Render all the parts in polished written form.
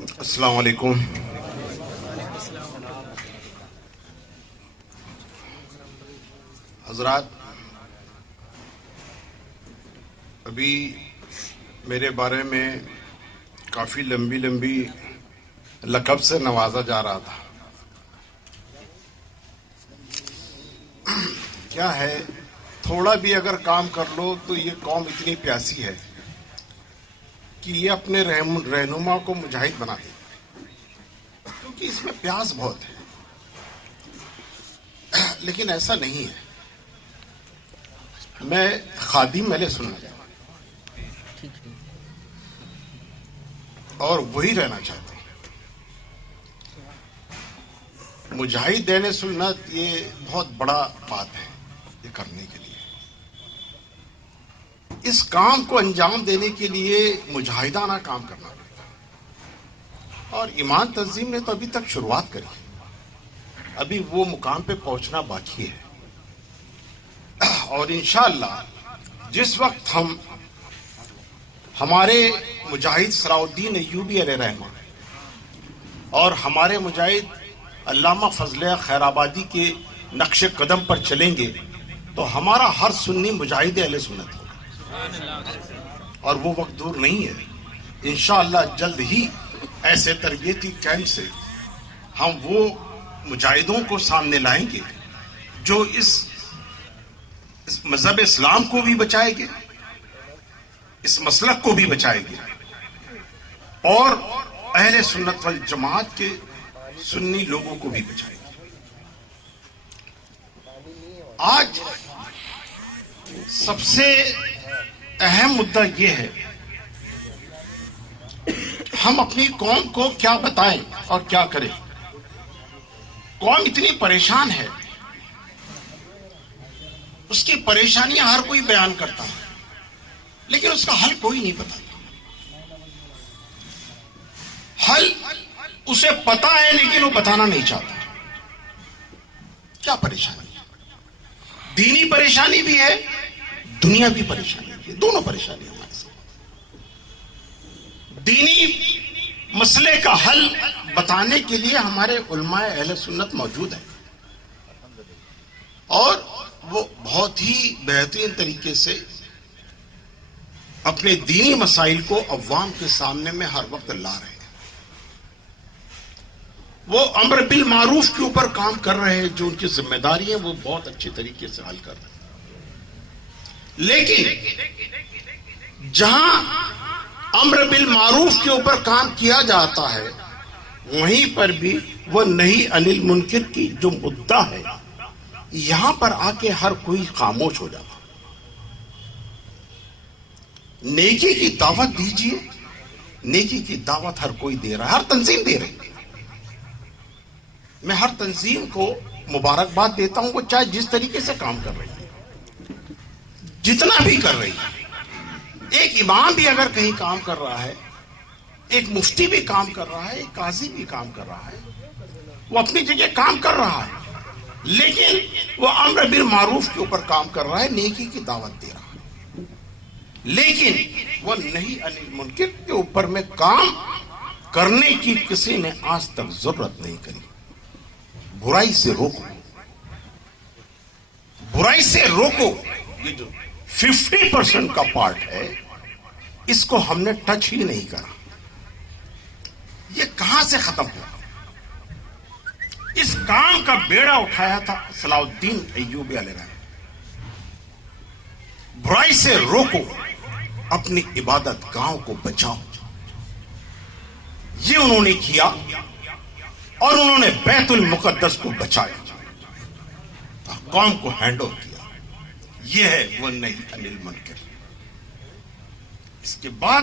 السلام علیکم. حضرات، ابھی میرے بارے میں کافی لمبی لقب سے نوازا جا رہا تھا. کیا ہے، تھوڑا بھی اگر کام کر لو تو یہ قوم اتنی پیاسی ہے کہ یہ اپنے رہنما کو مجاہد بنا دے، کیونکہ اس میں پیاس بہت ہے. لیکن ایسا نہیں ہے. میں خادم اہل سنت اور وہی رہنا چاہتا ہوں. مجاہد اہل سنت یہ بہت بڑا بات ہے یہ کرنے کے لیے. اس کام کو انجام دینے کے لیے مجاہدانہ کام کرنا پڑتا ہے. اور ایمان تنظیم نے تو ابھی تک شروعات کری، ابھی وہ مقام پہ پہنچنا باقی ہے. اور انشاءاللہ جس وقت ہمارے مجاہد صلاح الدین ایوبی علیہ رحمہ اور ہمارے مجاہد علامہ فضل خیر آبادی کے نقش قدم پر چلیں گے تو ہمارا ہر سنی مجاہد اہل سنت ہوگا. اور وہ وقت دور نہیں ہے. انشاءاللہ جلد ہی ایسے تربیتی کیمپ سے ہم وہ مجاہدوں کو سامنے لائیں گے جو اس مذہب اسلام کو بھی بچائے گے، اس مسلک کو بھی بچائے گے، اور اہل سنت والجماعت کے سنی لوگوں کو بھی بچائے گے. آج سب سے اہم مدعا یہ ہے ہم اپنی قوم کو کیا بتائیں اور کیا کریں. قوم اتنی پریشان ہے، اس کی پریشانیاں ہر کوئی بیان کرتا ہے لیکن اس کا حل کوئی نہیں بتاتا. حل اسے پتا ہے لیکن وہ بتانا نہیں چاہتا. کیا پریشانی ہے؟ دینی پریشانی بھی ہے، دنیاوی پریشانی بھی ہے. دونوں پریشانی ہمارے ساتھ. دینی مسئلے کا حل بتانے کے لیے ہمارے علماء اہل سنت موجود ہیں اور وہ بہت ہی بہترین طریقے سے اپنے دینی مسائل کو عوام کے سامنے میں ہر وقت لا رہے ہیں. وہ امر بالمعروف کے اوپر کام کر رہے ہیں، جو ان کی ذمہ داری ہے وہ بہت اچھے طریقے سے حل کر رہے ہیں. لیکن جہاں امر بالمعروف کے اوپر کام کیا جاتا ہے وہیں پر بھی وہ نہی عن المنکر کی جو مدعا ہے یہاں پر آ کے ہر کوئی خاموش ہو جاتا. نیکی کی دعوت دیجیے. نیکی کی دعوت ہر کوئی دے رہا ہے، ہر تنظیم دے رہی ہے. میں ہر تنظیم کو مبارکباد دیتا ہوں، وہ چاہے جس طریقے سے کام کر رہی ہے، جتنا بھی کر رہی ہے. ایک امام بھی اگر کہیں کام کر رہا ہے، ایک مفتی بھی کام کر رہا ہے، ایک قاضی بھی کام کر رہا ہے، وہ اپنی جگہ کام کر رہا ہے لیکن وہ امر بالمعروف کے اوپر کام کر رہا ہے، نیکی کی دعوت دے رہا ہے. لیکن وہ نہی عن المنکر کے اوپر میں کام کرنے کی کسی نے آج تک ضرورت نہیں کری. برائی سے روکو، برائی سے روکو. یہ جو 50% کا پارٹ ہے اس کو ہم نے ٹچ ہی نہیں کرا. یہ کہاں سے ختم ہوا؟ اس کام کا بیڑا اٹھایا تھا صلاح الدین ایوبی علیہ السلام. برائی سے روکو، اپنی عبادت گاہوں کو بچاؤ. یہ انہوں نے کیا اور انہوں نے بیت المقدس کو بچایا، قوم کو ہینڈ اوور کیا. یہ ہے وہ نہی عن المنکر. اس کے بعد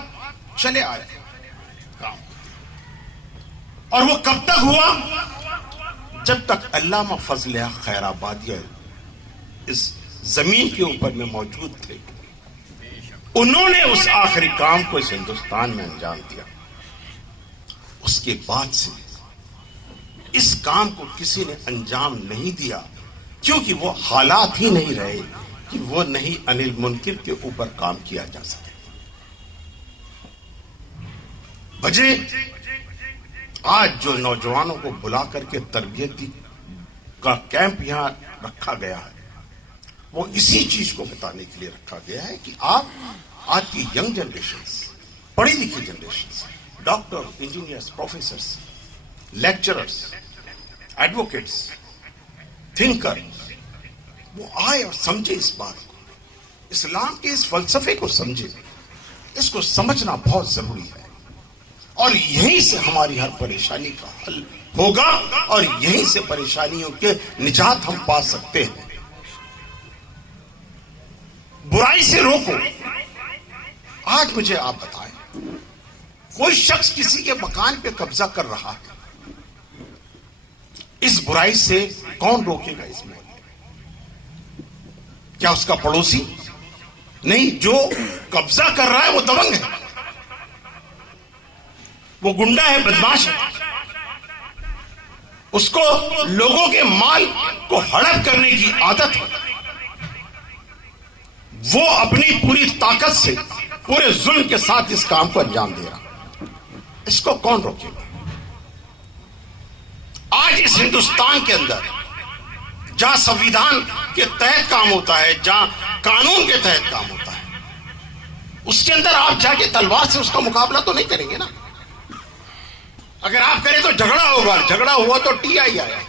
چلے آئے کام. اور وہ کب تک ہوا؟ جب تک علامہ فضل خیر آبادی اس زمین کے اوپر میں موجود تھے انہوں نے اس آخری کام کو اس ہندوستان میں انجام دیا. اس کے بعد سے اس کام کو کسی نے انجام نہیں دیا کیونکہ وہ حالات ہی نہیں رہے کہ وہ نہی عن المنکر کے اوپر کام کیا جا سکے. وجہ آج جو نوجوانوں کو بلا کر کے تربیتی کا کیمپ یہاں رکھا گیا ہے وہ اسی چیز کو بتانے کے لیے رکھا گیا ہے کہ آپ آج کی ینگ جنریشن، پڑھی لکھی generation, doctor, engineers, professors, lecturers, advocates, thinker, وہ آئے اور سمجھے اس بات کو، اسلام کے اس فلسفے کو سمجھے. اس کو سمجھنا بہت ضروری ہے اور یہیں سے ہماری ہر پریشانی کا حل ہوگا اور یہیں سے پریشانیوں کے نجات ہم پا سکتے ہیں. برائی سے روکو. آج مجھے آپ بتائیں، کوئی شخص کسی کے مکان پہ قبضہ کر رہا ہے، اس برائی سے کون روکے گا اس میں؟ کیا اس کا پڑوسی؟ نہیں، جو قبضہ کر رہا ہے وہ دبنگ ہے، وہ گنڈا ہے، بدماش ہے. اس کو لوگوں کے مال کو ہڑپ کرنے کی عادت ہے. وہ اپنی پوری طاقت سے پورے ظلم کے ساتھ اس کام کو انجام دے رہا. اس کو کون روکے گا؟ آج اس ہندوستان کے اندر جہاں سنویدھان کے تحت کام ہوتا ہے، جہاں قانون کے تحت کام ہوتا ہے، اس کے اندر آپ جا کے تلوار سے اس کا مقابلہ تو نہیں کریں گے نا. اگر آپ کریں تو جھگڑا ہوگا، جھگڑا ہوا تو ٹی آئی آیا،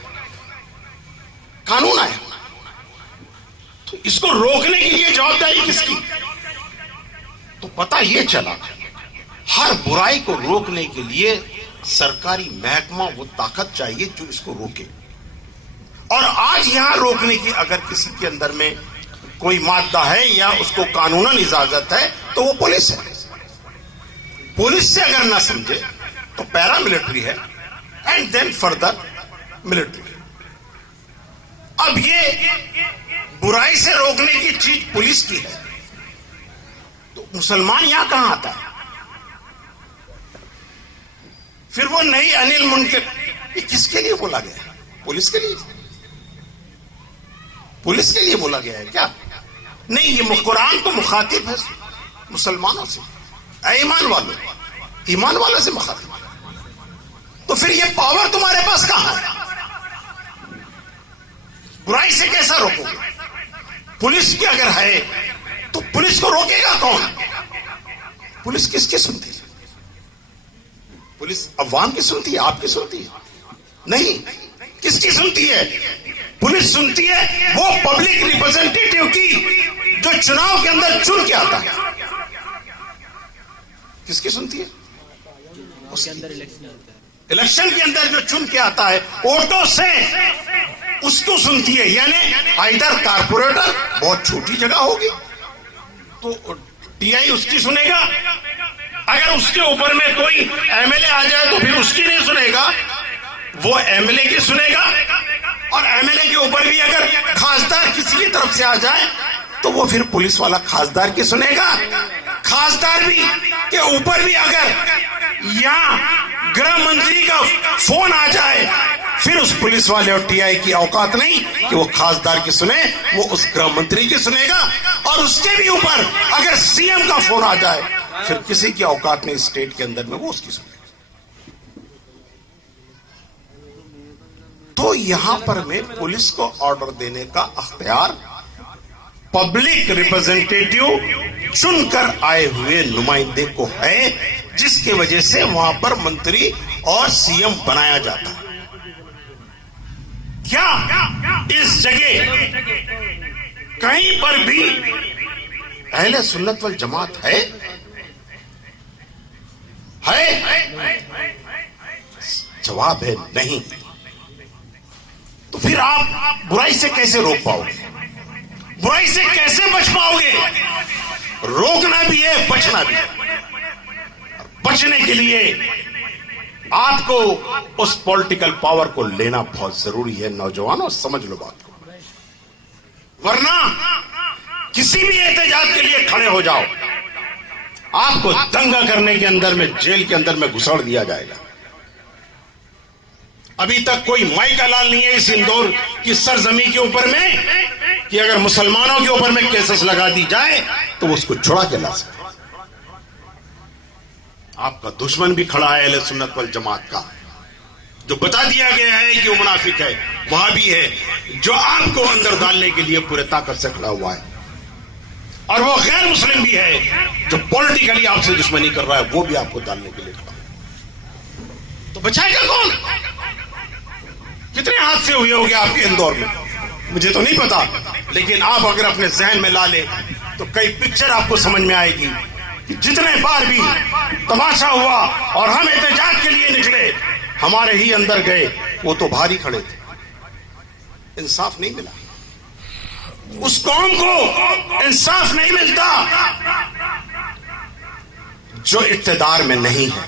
قانون آیا. تو اس کو روکنے کے لیے جوابداری کس کی؟ تو پتہ یہ چلا ہر برائی کو روکنے کے لیے سرکاری محکمہ وہ طاقت چاہیے جو اس کو روکے. اور آج یہاں روکنے کی اگر کسی کے اندر میں کوئی مادہ ہے یا اس کو قانوناً اجازت ہے تو وہ پولیس ہے. پولیس سے اگر نہ سمجھے تو پیرا ملٹری ہے، اینڈ دین فردر ملٹری. اب یہ برائی سے روکنے کی چیز پولیس کی ہے تو مسلمان یہاں کہاں آتا ہے؟ پھر وہ نئی انل منکر یہ کس کے لیے بولا گیا ہے؟ پولیس کے لیے؟ پولیس کے لیے بولا گیا ہے کیا؟ نہیں، یہ قرآن تو مخاطب ہے مسلمانوں سے، اے ایمان والوں، ایمان والوں سے مخاطب. تو پھر یہ پاور تمہارے پاس کہاں ہے؟ برائی سے کیسا روکو گے؟ پولیس کی اگر ہے تو پولیس کو روکے گا کون؟ پولیس کس کی سنتی ہے؟ پولیس عوام کی سنتی ہے؟ آپ کی سنتی ہے؟ نہیں. کس کی سنتی ہے؟ پولیس سنتی ہے وہ پبلک ریپرزینٹیٹیو کی جو چناؤ کے اندر چن کے آتا ہے. کس کی سنتی ہے؟ اس کے اندر الیکشن کے اندر جو چن کے آتا ہے ووٹوں سے، اس کو سنتی ہے. یعنی ادھر کارپوریٹر بہت چھوٹی جگہ ہوگی تو ٹی آئی اس کی سنے گا، اگر اس کے اوپر میں کوئی ایم ایل اے آ جائے تو پھر اس کی نہیں سنے گا، وہ ایم ایل اے کی سنے گا. اور ایم ایل اے کے اوپر بھی اگر خاصدار کسی کی طرف سے آ جائے تو وہ پھر پولیس والا خاصدار کی سنے گا. خاصدار بھی کے اوپر بھی اگر یہاں گرہ منتری کا فون آ جائے پھر اس پولیس والے اور ٹی آئی کی اوقات نہیں کہ وہ خاصدار کی سنے، وہ اس گرہ منتری کی سنے گا. اور اس کے بھی اوپر اگر سی ایم کا فون آ جائے پھر کسی کی اوقات نہیں اسٹیٹ کے اندر میں وہ اس کی سنے گا. تو یہاں پر میں پولیس کو آرڈر دینے کا اختیار پبلک ریپرزینٹیٹیو چن کر آئے ہوئے نمائندے کو ہے، جس کی وجہ سے وہاں پر منتری اور سی ایم بنایا جاتا ہے. کیا اس جگہ کہیں پر بھی اہل سنت والجماعت ہے؟ جواب ہے نہیں. تو پھر آپ برائی سے کیسے روک پاؤ گے؟ برائی سے کیسے بچ پاؤ گے؟ روکنا بھی ہے، بچنا بھی ہے. بچنے کے لیے آپ کو اس پولیٹیکل پاور کو لینا بہت ضروری ہے. نوجوانوں سمجھ لو بات کو، ورنہ کسی بھی احتجاج کے لیے کھڑے ہو جاؤ، آپ کو دنگا کرنے کے اندر میں جیل کے اندر میں گھسڑ دیا جائے گا. ابھی تک کوئی مائی کا لال نہیں ہے اس اندور کی سرزمین کے اوپر میں کہ اگر مسلمانوں کے اوپر میں کیسز لگا دی جائے تو وہ اس کو چھڑا کے لا سکتے. آپ کا دشمن بھی کھڑا ہے اہل سنت والجماعت کا، جو بتا دیا گیا ہے کہ وہ منافق ہے، وہاں بھی ہے جو آپ کو اندر ڈالنے کے لیے پورے طاقت سے کھڑا ہوا ہے، اور وہ غیر مسلم بھی ہے جو پولیٹیکلی آپ سے دشمنی کر رہا ہے، وہ بھی آپ کو ڈالنے کے لیے کھڑا ہے۔ تو بچائے گا کون؟ کتنے حادثے ہوئے ہوں گے آپ کے ان دور میں، مجھے تو نہیں پتا، لیکن آپ اگر اپنے ذہن میں لا لیں تو کئی پکچر آپ کو سمجھ میں آئے گی کہ جتنے بار بھی تماشا ہوا اور ہم احتجاج کے لیے نکلے، ہمارے ہی اندر گئے، وہ تو بھاری کھڑے تھے، انصاف نہیں ملا، اس قوم کو انصاف نہیں ملتا جو اقتدار میں نہیں ہے،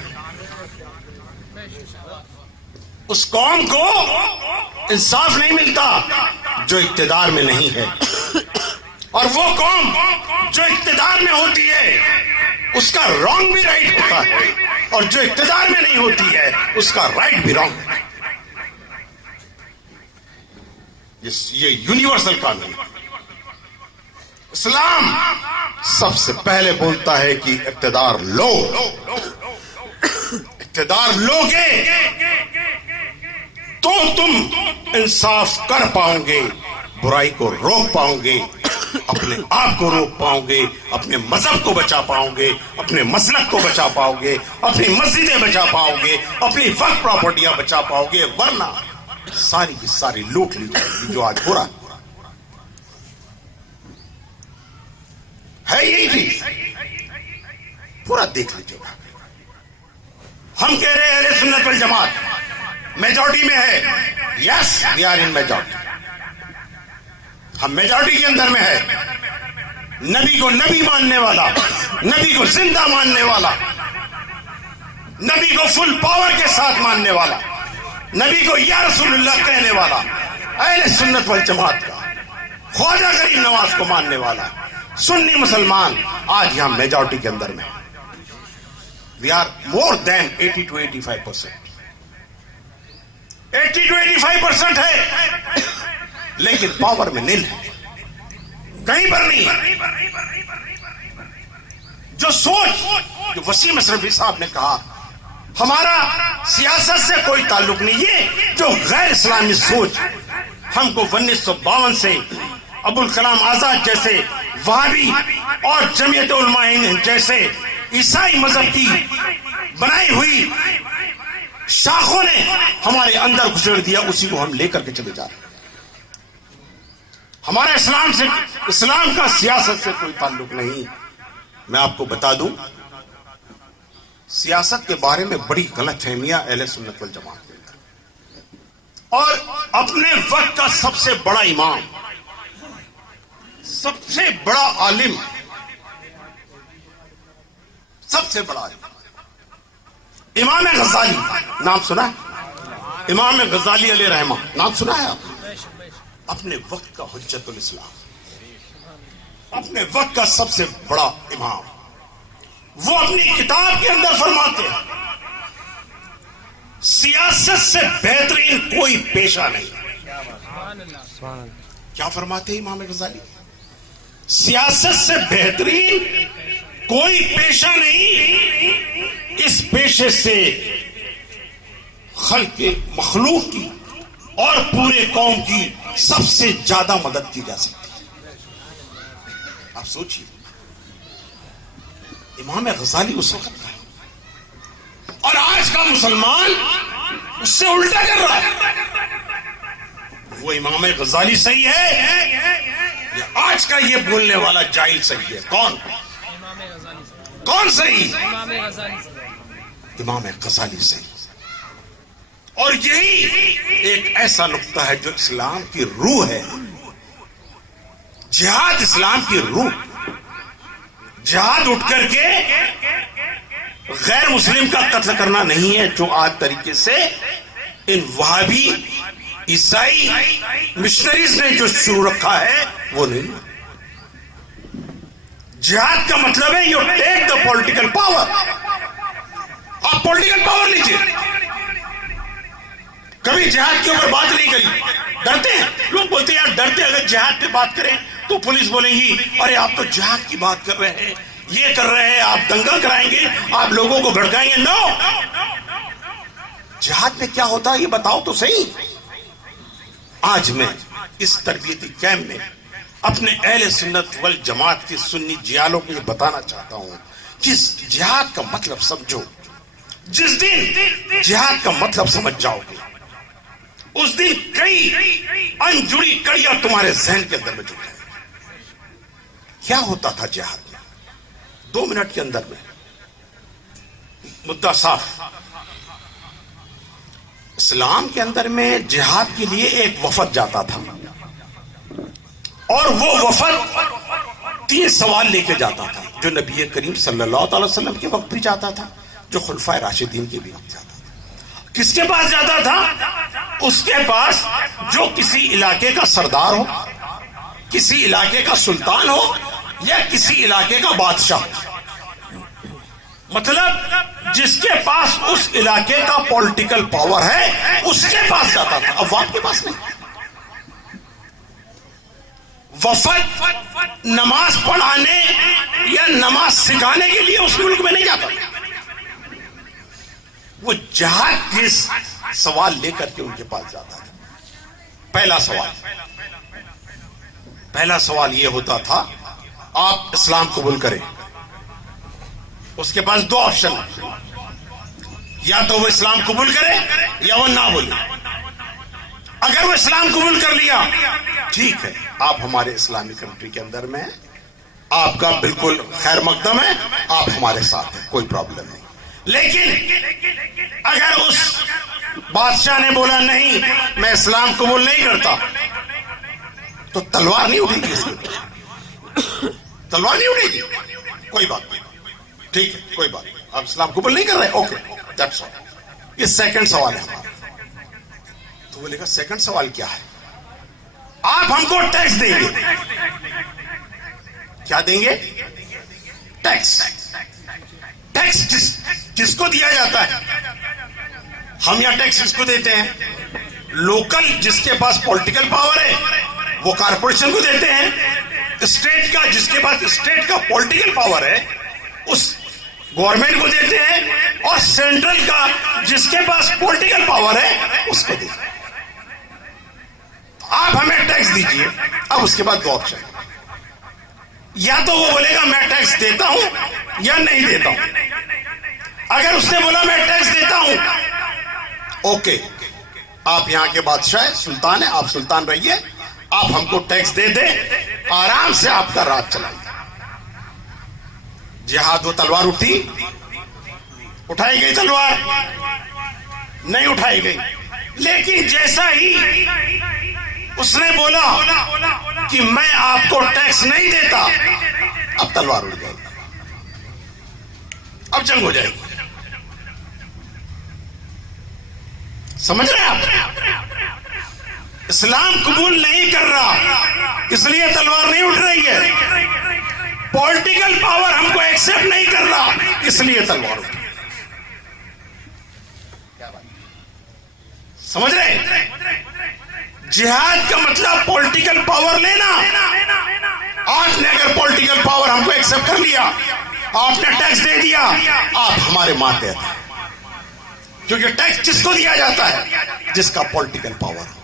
اس قوم کو انصاف نہیں ملتا جو اقتدار میں نہیں ہے، اور وہ قوم جو اقتدار میں ہوتی ہے اس کا رانگ بھی رائٹ ہوتا ہے، اور جو اقتدار میں نہیں ہوتی ہے اس کا رائٹ بھی رانگ ہوتا ہے۔ یہ یونیورسل قانون ہے۔ اسلام سب سے پہلے بولتا ہے کہ اقتدار لو، اقتدار لوگے تو تم انصاف کر پاؤ گے، برائی کو روک پاؤ گے، اپنے آپ کو روک پاؤ گے، اپنے مذہب کو بچا پاؤ گے، اپنے مسلک کو بچا پاؤ گے، اپنی مسجدیں بچا پاؤ گے، اپنی وقف پراپرٹیاں بچا پاؤ گے، ورنہ ساری کی ساری لوٹ لی جائے گی جو آج ہو رہا ہے۔ یہی چیز پورا دیکھ لیجیے گا۔ ہم کہہ رہے ہیں اہل سنت والجماعت میجورٹی میں ہے، یس وی آر ان میجورٹی، ہم میجورٹی کے اندر میں ہے، نبی کو نبی ماننے والا، نبی کو زندہ ماننے والا، نبی کو فل پاور کے ساتھ ماننے والا، نبی کو یا رسول اللہ کہنے والا، اہل سنت والجماعت کا خواجہ غریب نواز کو ماننے والا سنی مسلمان آج یہاں میجورٹی کے اندر میں، we are more than 80 to 85%، 80 to 85% ہے، لیکن پاور میں نل ہے، کہیں پر نہیں ہے۔ جو سوچ جو وسیم اشرفی صاحب نے کہا ہمارا سیاست سے کوئی تعلق نہیں، یہ جو غیر اسلامی سوچ ہم کو 1952 سے ابوالکلام آزاد جیسے وہابی اور جمعیت علماء ہند جیسے عیسائی مذہب کی بنائی ہوئی شاخوں نے ہمارے اندر گھسیڑ دیا، اسی کو ہم لے کر کے چلے جا رہے ہیں۔ ہمارا اسلام کا سیاست سے کوئی تعلق نہیں۔ میں آپ کو بتا دوں، سیاست کے بارے میں بڑی غلط فہمیاں اہل سنت والجماعت کے اندر، اور اپنے وقت کا سب سے بڑا امام، سب سے بڑا عالم، سب سے بڑا عالم امام غزالی نام سنا ہے؟ امام غزالی علیہ رحمہ نام سنا ہے آپ؟ اپنے وقت کا حجت الاسلام، اپنے وقت کا سب سے بڑا امام، وہ اپنی کتاب کے اندر فرماتے ہیں سیاست سے بہترین کوئی پیشہ نہیں۔ کیا فرماتے ہیں امام غزالی؟ سیاست سے بہترین کوئی پیشہ نہیں، اس پیشے سے خلق مخلوق کی اور پورے قوم کی سب سے زیادہ مدد کی جا سکتی ہے۔ آپ سوچئے، امام غزالی اس وقت کا، اور آج کا مسلمان اس سے الٹا کر رہا ہے۔ وہ امام غزالی صحیح ہے یا آج کا یہ بولنے والا جاہل صحیح ہے؟ کون صحیح؟ امام غزالی صحیح۔ اور یہی ایک ایسا نقطہ ہے جو اسلام کی روح ہے، جہاد اسلام کی روح۔ جہاد اٹھ کر کے غیر مسلم کا قتل کرنا نہیں ہے، جو آج طریقے سے ان وہابی عیسائی مشنریز نے جو شروع رکھا ہے وہ نہیں۔ جہاد کا مطلب ہے you take the political power, آپ پولیٹیکل پاور لیجیے۔ کبھی جہاد کے اوپر بات نہیں کری، ڈرتے ہیں لوگ، بولتے ہیں یار ڈرتے، اگر جہاد پہ بات کریں تو پولیس بولے گی ارے آپ تو جہاد کی بات کر رہے ہیں، یہ کر رہے ہیں، آپ دنگا کرائیں گے، آپ لوگوں کو بھڑکائیں گے۔ نو، جہاد میں کیا ہوتا ہے یہ بتاؤ تو صحیح. آج میں اس تربیتی کیمپ میں اپنے اہل سنت والجماعت کے سنی جیالوں کو یہ بتانا چاہتا ہوں کہ جہاد کا مطلب سمجھو. جس دن جہاد کا مطلب سمجھ جاؤ گے اس دن کئی انجڑی کڑیاں تمہارے ذہن کے اندر میں جڑ جائیں. کیا ہوتا تھا جہاد میں؟ 2 منٹ کے اندر میں مدعا صاف. اسلام کے اندر میں جہاد کے لیے ایک وفد جاتا تھا اور وہ وفد 3 سوال لے کے جاتا تھا جو نبی کریم صلی اللہ تعالی وسلم کے وقت بھی جاتا تھا, جو خلفائے راشدین کے بھی وقت جاتا تھا. کس کے پاس جاتا تھا؟ اس کے پاس جو کسی علاقے کا سردار ہو, کسی علاقے کا سلطان ہو یا کسی علاقے کا بادشاہ. مطلب جس کے پاس اس علاقے کا پولیٹیکل پاور ہے اس کے پاس جاتا تھا, عوام کے پاس نہیں. وفد نماز پڑھانے یا نماز سکھانے کے لیے اس ملک میں نہیں جاتا. وہ جہاد کے سوال لے کر کے ان کے پاس جاتا تھا. پہلا سوال یہ ہوتا تھا آپ اسلام قبول کریں. اس کے پاس 2 آپشن ہیں, یا تو وہ اسلام قبول کرے یا وہ نہ بولے. اگر وہ اسلام قبول کر لیا ٹھیک ہے, آپ ہمارے اسلامی کنٹری کے اندر میں آپ کا بالکل خیر مقدم ہے, آپ ہمارے ساتھ ہیں, کوئی پرابلم نہیں. لیکن اگر اس بادشاہ نے بولا نہیں میں اسلام قبول نہیں کرتا تو تلوار نہیں اٹھے گی. تلوار نہیں اٹھے گی, کوئی بات نہیں, ٹھیک ہے کوئی بات نہیں, آپ اسلام قبول نہیں کر رہے, اوکے دیٹس آل. یہ سیکنڈ سوال ہے ہمارا. تو وہ لکھا سیکنڈ سوال کیا ہے؟ آپ ہم کو ٹیکس دیں گے. کیا دیں گے؟ ٹیکس. ٹیکس کس کو دیا جاتا ہے؟ ہم یہاں ٹیکس کس کو دیتے ہیں؟ لوکل جس کے پاس پولیٹیکل پاور ہے وہ کارپوریشن کو دیتے ہیں. اسٹیٹ کا جس کے پاس اسٹیٹ کا پولیٹیکل پاور ہے اس گورنمنٹ کو دیتے ہیں, اور سینٹرل کا جس کے پاس پولیٹیکل پاور ہے اس کو دیتے ہیں. آپ ہمیں ٹیکس دیجئے. اب اس کے بعد 2 آپشن, یا تو وہ بولے گا میں ٹیکس دیتا ہوں یا نہیں دیتا ہوں. اگر اس نے بولا میں ٹیکس دیتا ہوں, اوکے آپ یہاں کے بادشاہ ہیں, سلطان ہیں, آپ سلطان رہیے, آپ ہم کو ٹیکس دے دیں, آرام سے آپ کا راج چلائیے. جہاد وہ تلوار اٹھائی گئی تلوار نہیں اٹھائی گئی. لیکن جیسا ہی اس نے بولا کہ میں آپ کو ٹیکس نہیں دیتا, اب تلوار اٹھ جائے گی, اب جنگ ہو جائے گی. سمجھ رہے ہیں آپ؟ اسلام قبول نہیں کر رہا اس لیے تلوار نہیں اٹھ رہی ہے. پولیٹیکل پاور ہم کو ایکسپٹ نہیں کر رہا اس لیے تلوار اٹھ رہی. سمجھ رہے؟ جہاد کا مطلب پولیٹیکل پاور لینا. آپ نے اگر پولیٹیکل پاور ہم کو ایکسپٹ کر لیا, آپ نے ٹیکس دے دیا, آپ ہمارے ماتحت ہیں. کیونکہ ٹیکس کس کو دیا جاتا ہے؟ جس کا پولیٹیکل پاور ہو.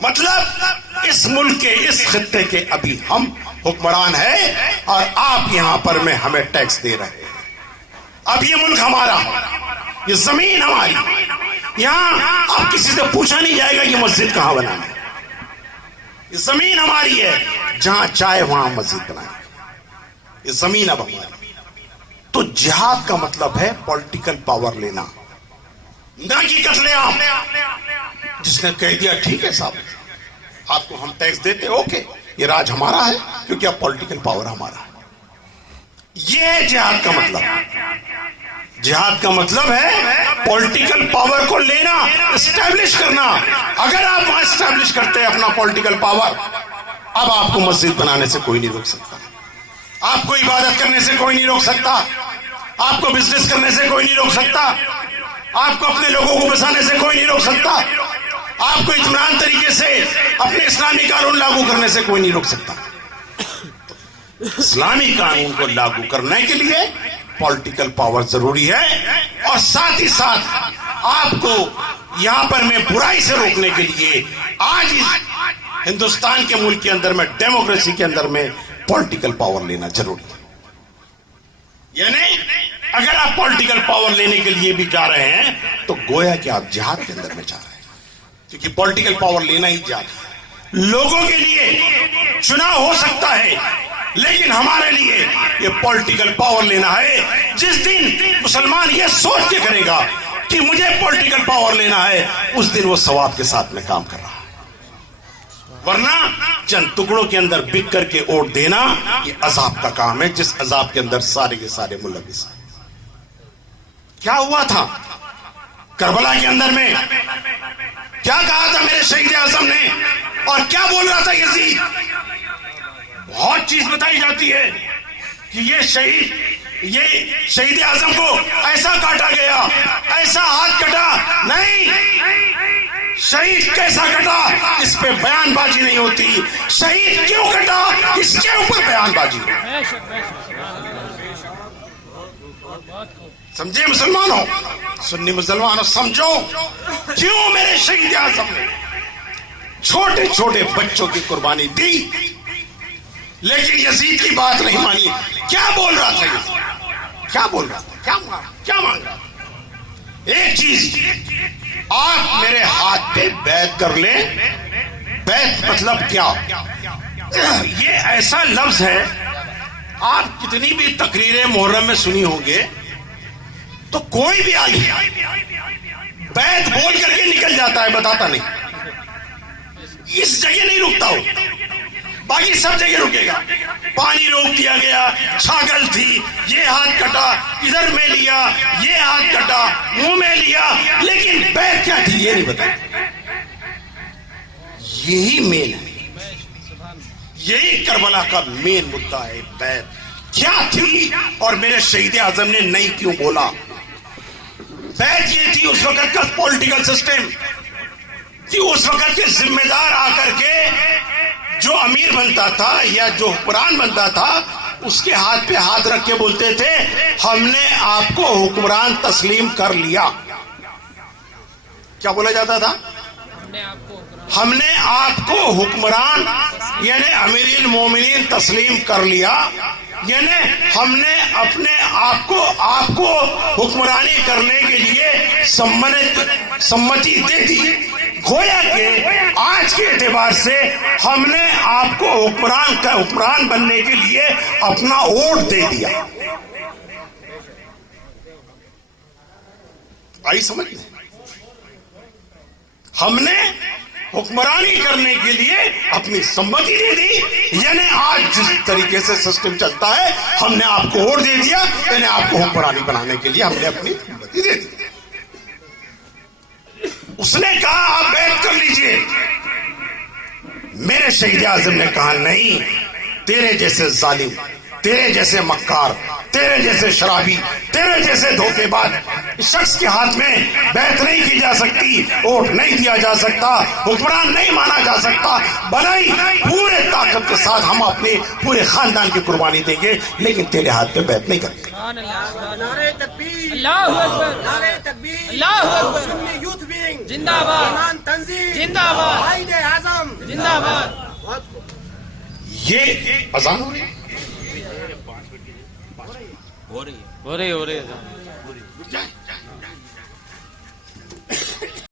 مطلب اس ملک کے اس خطے کے ابھی ہم حکمران ہیں اور آپ یہاں پر میں ہمیں ٹیکس دے رہے ہیں. اب یہ ملک ہمارا, یہ زمین ہماری, یہاں اب کسی سے پوچھا نہیں جائے گا یہ مسجد کہاں بنانا ہے. یہ زمین ہماری ہے, جہاں چاہے وہاں مسجد بنائیں. یہ زمین اب ہماری. تو جہاد کا مطلب ہے پولیٹیکل پاور لینا, نہ کہ قتل عام. جس نے کہہ دیا ٹھیک ہے صاحب آپ کو ہم ٹیکس دیتے, اوکے یہ راج ہمارا ہے کیونکہ اب پولیٹیکل پاور ہمارا ہے. یہ ہے جہاد کا مطلب. جہاد کا مطلب ہے پولیٹیکل پاور کو لینا, اسٹیبلش کرنا. اگر آپ وہاں اسٹیبلش کرتے ہیں اپنا پولیٹیکل پاور, اب آپ کو مسجد بنانے سے کوئی نہیں روک سکتا, آپ کو عبادت کرنے سے کوئی نہیں روک سکتا, آپ کو بزنس کرنے سے کوئی نہیں روک سکتا, آپ کو اپنے لوگوں کو بسانے سے کوئی نہیں روک سکتا, آپ کو اطمینان طریقے سے اپنے اسلامی قانون لاگو کرنے سے کوئی نہیں روک سکتا. اسلامی قانون کو لاگو کرنے کے لیے پولیٹیکل پاور ضروری ہے, اور ساتھ ہی ساتھ آپ کو یہاں پر میں برائی سے روکنے کے لیے آج ہندوستان کے ملک کے اندر میں ڈیموکریسی کے اندر میں پولیٹیکل پاور لینا ضروری ہے. یعنی اگر آپ پولیٹیکل پاور لینے کے لیے بھی جا رہے ہیں تو گویا کہ آپ جہاد کے اندر میں جا رہے ہیں, کیونکہ پولیٹیکل پاور لینا ہی جہاد ہے. لوگوں کے لیے چناؤ ہو سکتا ہے, لیکن ہمارے لیے یہ پولیٹیکل پاور لینا ہے. جس دن مسلمان یہ سوچ کے کرے گا کہ مجھے پولیٹیکل پاور لینا ہے, اس دن وہ ثواب کے ساتھ میں کام کر رہا ہے. ورنہ چند ٹکڑوں کے اندر بک کر کے ووٹ دینا یہ عذاب کا کام ہے, جس عذاب کے اندر سارے کے سارے ملوث ہیں. کیا ہوا تھا کربلا کے اندر میں؟ کیا کہا تھا میرے شہید اعظم نے, اور کیا بول رہا تھا یزید؟ بہت چیز بتائی جاتی ہے کہ یہ شہید اعظم کو ایسا کاٹا گیا, ایسا ہاتھ کٹا. نہیں, شہید کیسا کٹا اس پہ بیان بازی نہیں ہوتی. شہید کیوں کٹا اس کے اوپر بیان بازی. سمجھے مسلمانوں, سنی مسلمانوں سمجھو کیوں میرے شہید اعظم نے چھوٹے چھوٹے بچوں کی قربانی دی, لیکن یزید کی بات نہیں مانی. کیا بول رہا تھا یزید؟ کیا بول رہا تھا؟ کیا مانگ رہا تھا؟ ایک چیز, آپ میرے ہاتھ پہ بیعت کر لیں. بیعت مطلب کیا؟ یہ ایسا لفظ ہے, آپ کتنی بھی تقریریں محرم میں سنی ہوں گے تو کوئی بھی عالم بیعت بول کر کے نکل جاتا ہے, بتاتا نہیں. اس جگہ نہیں رکتا ہو, باقی سب جگہ رکے گا. پانی روک دیا گیا, چھاگل تھی, یہ ہاتھ کٹا, ادھر میں لیا, یہ ہاتھ کٹا, منہ میں لیا, لیکن بیعت کیا تھی یہ نہیں بتایا. یہی مین ہے, یہی کربلا کا مین مدعا ہے. بیعت کیا تھی اور میرے شہید اعظم نے نہیں کیوں بولا؟ بیعت یہ تھی اس وقت کا پولیٹیکل سسٹم کہ اس وقت کے ذمہ دار آ کر کے جو امیر بنتا تھا یا جو حکمران بنتا تھا اس کے ہاتھ پہ ہاتھ رکھ کے بولتے تھے ہم نے آپ کو حکمران تسلیم کر لیا. کیا بولا جاتا تھا؟ ہم نے آپ کو حکمران یعنی امیر المومنین تسلیم کر لیا, یعنی ہم نے اپنے آپ کو حکمرانی کرنے کے لیے سمتی دے دی. گویا کہ آج کے اعتبار سے ہم نے آپ کو حکمران بننے کے لیے اپنا ووٹ دے دیا. آئی سمجھ میں؟ ہم نے حکمرانی کرنے کے لیے اپنی سمتی دے دی, یعنی آج جس طریقے سے سسٹم چلتا ہے ہم نے آپ کو ووٹ دے دیا, یعنی آپ کو حکمرانی بنانے کے لیے ہم نے اپنی سمتی دے دی. اس نے کہا آپ بیعت کر لیجئے. میرے شہید اعظم نے کہا نہیں, تیرے جیسے ظالم, تیرے جیسے مکار, تیرے جیسے شرابی, تیرے جیسے دھوکے باز شخص کے ہاتھ میں بیعت نہیں کی جا سکتی, ووٹ نہیں دیا جا سکتا, حکمران نہیں مانا جا سکتا. بنائی پورے طاقت کے ساتھ ہم اپنے پورے خاندان کی قربانی دیں گے, لیکن تیرے ہاتھ پہ بیعت نہیں کریں گے. نعرہ تکبیر, اللہ اکبر, نعرہ تکبیر, اللہ اکبر. سنی یوتھ ونگ زندہ باد, ایمان تنظیم زندہ باد, قائد اعظم زندہ باد. یہ اذان ہو رہی ہے, ہو رہی ہے.